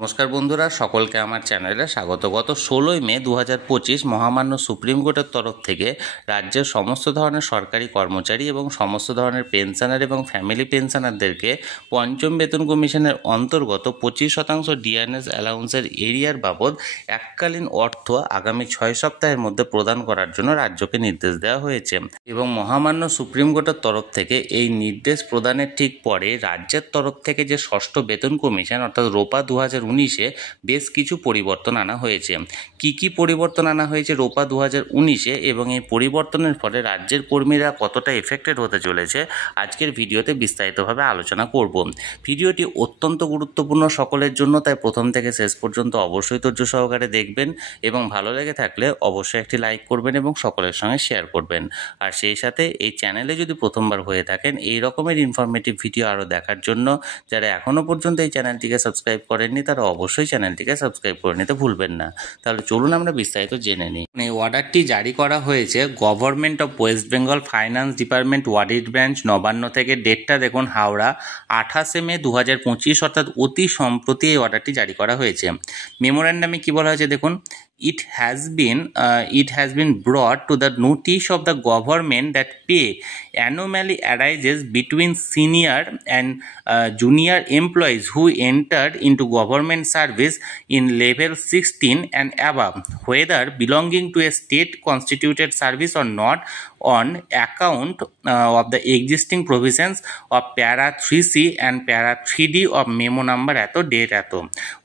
নমস্কার বন্ধুরা, সকলকে আমার চ্যানেলে স্বাগত। গত 16ই মে 2025 মহামান্য সুপ্রিম কোর্টের তরফ থেকে রাজ্যের সমস্ত ধরনের সরকারি কর্মচারী এবং সমস্ত ধরনের পেনশনার এবং ফ্যামিলি পেনশনারদেরকে পঞ্চম বেতন কমিশনের অন্তর্গত 25% ডিএনএস অ্যালাউন্সের এরিয়ার বাবদ এককালীন অর্থ আগামী 6 সপ্তাহের মধ্যে প্রদান করার জন্য রাজ্যকে নির্দেশ দেওয়া হয়েছে এবং মহামান্য সুপ্রিম কোর্টের তরফ থেকে এই নির্দেশ প্রদানের ঠিক পরে রাজ্যের তরফ থেকে যে ষষ্ঠ বেতন কমিশন অর্থাৎ রোপা 2019-এ বেশ কিছু পরিবর্তন আনা হয়েছে। কি পরিবর্তন আনা হয়েছে রোপা 2019-এ এবং এই পরিবর্তনের ফলে রাজ্যের কর্মীরা কতটা এফেক্টেড হতে চলেছে আজকের ভিডিওতে বিস্তারিতভাবে আলোচনা করব। ভিডিওটি অত্যন্ত গুরুত্বপূর্ণ সকলের জন্য, তাই প্রথম থেকে শেষ পর্যন্ত অবশ্যই ধৈর্য সহকারে দেখবেন এবং ভালো লেগে থাকলে অবশ্যই একটি লাইক করবেন এবং সকলের সঙ্গে শেয়ার করবেন। আর সেই সাথে এই চ্যানেলে যদি প্রথমবার হয়ে থাকেন এই রকমের ইনফরমেটিভ ভিডিও আরও দেখার জন্য যারা এখনও পর্যন্ত এই চ্যানেলটিকে সাবস্ক্রাইব করেননি তারা অবশ্যই চ্যানেলটিকে সাবস্ক্রাইব করে নিতে ভুলবেন না। তাহলে চলুন আমরা বিস্তারিত জেনে নিই। এই অর্ডারটি জারি করা হয়েছে government of West Bengal finance department audit branch Nabanna থেকে। ডেটটা দেখুন হাওড়া 28 মে 2025, অর্থাৎ অতি সম্প্রতি এই অর্ডারটি জারি করা হয়েছে। মেমোরেন্ডামে কি বলা হয়েছে দেখুন, it has been brought to the notice of the government that pay anomaly arises between senior and junior employees who entered into government service in level 16 and above, whether belonging to a state constituted service or not, on account of the existing provisions of para 3C and para 3D of memo number এত date এত।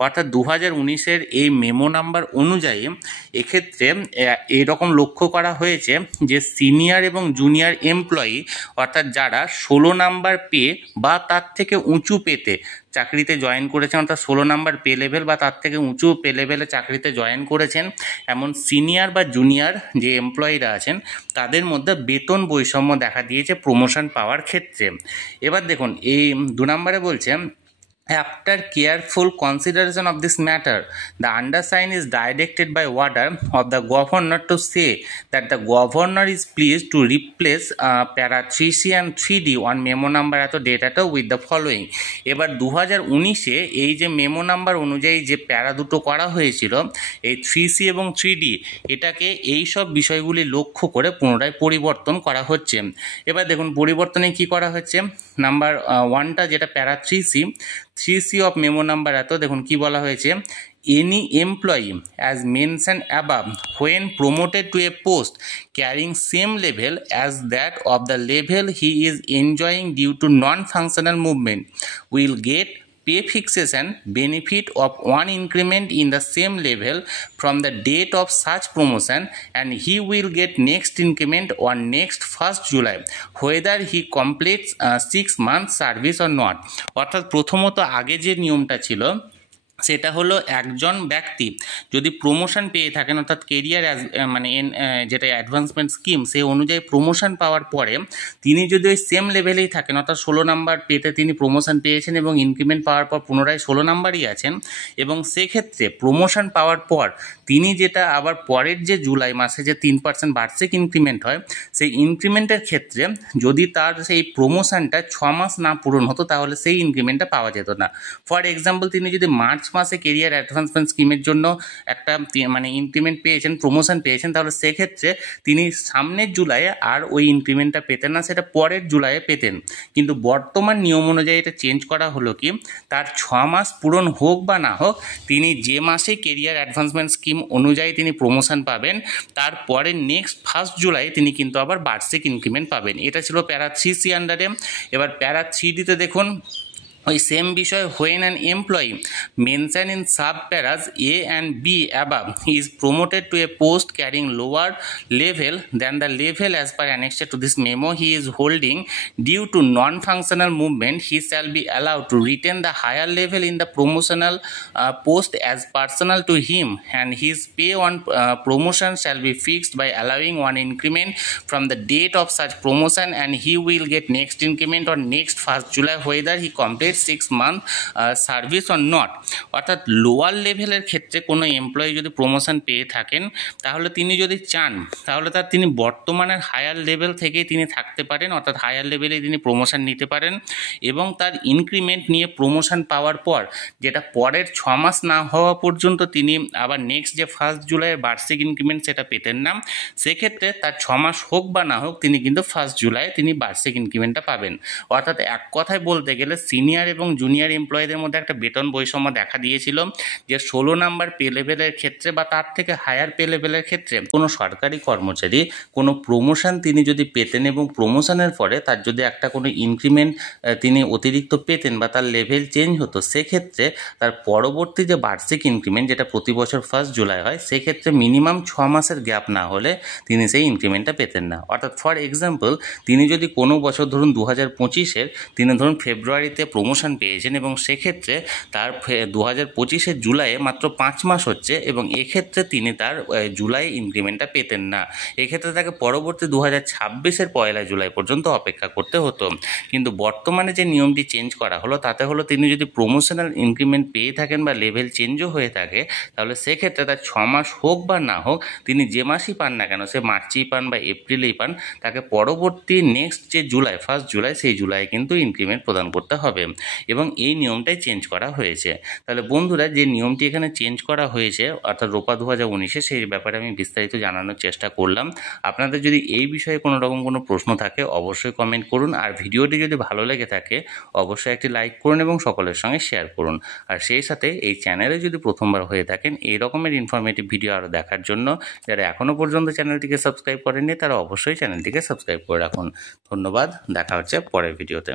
অর্থাৎ 2019-এর এই memo number অনুযায়ী এক্ষেত্রে এরকম লক্ষ্য করা হয়েছে যে সিনিয়র এবং জুনিয়র এমপ্লয়ি অর্থাৎ যারা 16 নাম্বার পে বা তার থেকে উঁচু পেতে চাকরিতে জয়েন করেছেন, অর্থাৎ 16 নাম্বার পে লেভেল বা তার থেকে উঁচু পে লেভেলে চাকরিতে জয়েন করেছেন, এমন সিনিয়র বা জুনিয়র যে এমপ্লয়িরা আছেন তাদের মধ্যে বেতন বৈষম্য দেখা দিয়েছে প্রমোশন পাওয়ার ক্ষেত্রে। এবার দেখুন এই 2 নম্বরে বলছে, after careful consideration of this matter, the undersigned is directed by order of the governor to say that the governor is pleased to replace para 3C and 3D on memo number এত ডেটাটা with the following। এবার 2019-এ এই যে memo number অনুযায়ী যে প্যারা দুটো করা হয়েছিল এই 3C এবং 3D, এটাকে এই সব বিষয়গুলি লক্ষ্য করে পুনরায় পরিবর্তন করা হচ্ছে। এবার দেখুন পরিবর্তনে কি করা হচ্ছে, নাম্বার 1টা যেটা প্যারা 3C of memo number এত দেখুন কি বলা হয়েছে, any employee as mentioned above when promoted to a post carrying same level as that of the level he is enjoying due to non-functional movement will get pay fixation benefit of 1 increment in the same level from the date of such promotion, and he will get next increment on next 1st July whether he completes 6 months service or not। অর্থাৎ প্রথমত আগে যে নিয়মটা ছিল সেটা হলো একজন ব্যক্তি যদি প্রমোশন পেয়ে থাকেন অর্থাৎ কেরিয়ার মানে যেটা অ্যাডভান্সমেন্ট স্কিম সেই অনুযায়ী প্রমোশন পাওয়ার পরে তিনি যদি ওই সেম লেভেলেই থাকেন অর্থাৎ 16 নাম্বার পেতে তিনি প্রমোশন পেয়েছেন এবং ইনক্রিমেন্ট পাওয়ার পর পুনরায় 16 নাম্বারই আছেন, এবং সেক্ষেত্রে প্রমোশন পাওয়ার পর তিনি যেটা আবার পরের যে জুলাই মাসে যে 3% বার্ষিক ইনক্রিমেন্ট হয় সেই ইনক্রিমেন্টের ক্ষেত্রে যদি তার সেই প্রমোশনটা 6 মাস না পূরণ হতো তাহলে সেই ইনক্রিমেন্টটা পাওয়া যেত না। ফর এক্সাম্পল তিনি যদি মার্চ মাসে কেরিয়ার অ্যাডভান্সমেন্ট স্কিমের জন্য একটা মানে ইনক্রিমেন্ট পেয়েছেন, প্রমোশন পেয়েছেন, তাহলে সেক্ষেত্রে তিনি সামনের জুলাইয়ে আর ওই ইনক্রিমেন্টটা পেতেন না, সেটা পরের জুলাইয়ে পেতেন। কিন্তু বর্তমান নিয়ম অনুযায়ী এটা চেঞ্জ করা হলো কি, তার 6 মাস পূরণ হোক বা না হোক তিনি যে মাসে কেরিয়ার অ্যাডভান্সমেন্ট স্কিম অনুযায়ী তিনি প্রমোশন পাবেন তারপরে নেক্সট 1st জুলাই তিনি কিন্তু আবার বার্ষিক ইনক্রিমেন্ট পাবেন। এটা ছিল প্যারা 3C আন্ডারে। এবার প্যারা 3Dতে দেখুন ওই সেম বিষয়, when an employee mentioned in sub paras A and B above is promoted to a post carrying lower level than the level as per annexure to this memo he is holding due to non-functional movement, he shall be allowed to retain the higher level in the promotional post as personal to him, and his pay on promotion shall be fixed by allowing 1 increment from the date of such promotion, and he will get next increment on next 1st July whether he completes least 6 month service or not. অর্থাৎ lower লেভেলের ক্ষেত্রে কোনো employee যদি promotion পেয়ে থাকেন তাহলে তিনি যদি চান তাহলে তিনি বর্তমানের হায়ার লেভেল থেকেই তিনি থাকতে পারেন, অর্থাৎ হায়ার লেভেলেই তিনি প্রমোশন নিতে পারেন এবং তার ইনক্রিমেন্ট নিয়ে প্রমোশন পাওয়ার পর যেটা পরের 6 মাস না হওয়া পর্যন্ত তিনি আবার নেক্সট যে 1 জুলাইয়ের বার্ষিক ইনক্রিমেন্ট সেটা পেতেন না। সেক্ষেত্রে তার 6 মাস হোক বা না হোক তিনি কিন্তু 1 জুলাই তিনি বার্ষিক ইনক্রিমেন্টটা পাবেন। অর্থাৎ এক কথায় বলতে গেলে সিনিয়র এবং জুনিয়র এমপ্লয়ীদের মধ্যে একটা বেতন বৈষম্য দেখা দিয়েছিল যে 16 নাম্বার পে লেভেলের ক্ষেত্রে বা তার থেকে হায়ার পে লেভেলের ক্ষেত্রে কোনো সরকারি কর্মচারী কোনো প্রমোশন তিনি যদি পেতেন এবং প্রমোশনের পরে তার যদি একটা কোনো ইনক্রিমেন্ট তিনি অতিরিক্ত পেতেন বা তার লেভেল চেঞ্জ হতো, সেক্ষেত্রে তার পরবর্তী যে বার্ষিক ইনক্রিমেন্ট যেটা প্রতি বছর 1 জুলাই হয় সেক্ষেত্রে মিনিমাম 6 মাসের গ্যাপ না হলে তিনি সেই ইনক্রিমেন্টটা পেতেন না। অর্থাৎ ফর এক্সাম্পল তিনি যদি কোনো বছর ধরুন 2025-এর তিনি ধরুন ফেব্রুয়ারিতে প্রমোশন পেয়েছেন এবং সেক্ষেত্রে তার 2025-এর জুলাইয়ে মাত্র 5 মাস হচ্ছে এবং এক্ষেত্রে তিনি তার জুলাই ইনক্রিমেন্টটা পেতেন না। এক্ষেত্রে তাকে পরবর্তী 2026-এর 1 জুলাই পর্যন্ত অপেক্ষা করতে হতো। কিন্তু বর্তমানে যে নিয়মটি চেঞ্জ করা হলো তাতে হলো তিনি যদি প্রমোশনাল ইনক্রিমেন্ট পেয়ে থাকেন বা লেভেল চেঞ্জও হয়ে থাকে তাহলে সেক্ষেত্রে তার 6 মাস হোক বা না হোক তিনি যে মাসই পান না কেন, সে মার্চেই পান বা এপ্রিলেই পান, তাকে পরবর্তী নেক্সট যে জুলাই 1 জুলাই সেই জুলাই কিন্তু ইনক্রিমেন্ট প্রদান করতে হবে এবং এই নিয়মটাই চেঞ্জ করা হয়েছে। তাহলে বন্ধুরা যে নিয়মটি এখানে চেঞ্জ করা হয়েছে অর্থাৎ রোপা 2019-এ সেই ব্যাপারে আমি বিস্তারিত জানানোর চেষ্টা করলাম। আপনাদের যদি এই বিষয়ে কোনো রকম কোনো প্রশ্ন থাকে অবশ্যই কমেন্ট করুন, আর ভিডিওটি যদি ভালো লেগে থাকে অবশ্যই একটি লাইক করুন এবং সকলের সঙ্গে শেয়ার করুন। আর সেই সাথে এই চ্যানেলে যদি প্রথমবার হয়ে থাকেন এই রকমের ইনফরমেটিভ ভিডিও আরও দেখার জন্য যারা এখনও পর্যন্ত চ্যানেলটিকে সাবস্ক্রাইব করেননি তারা অবশ্যই চ্যানেলটিকে সাবস্ক্রাইব করে রাখুন। ধন্যবাদ, দেখা হচ্ছে পরের ভিডিওতে।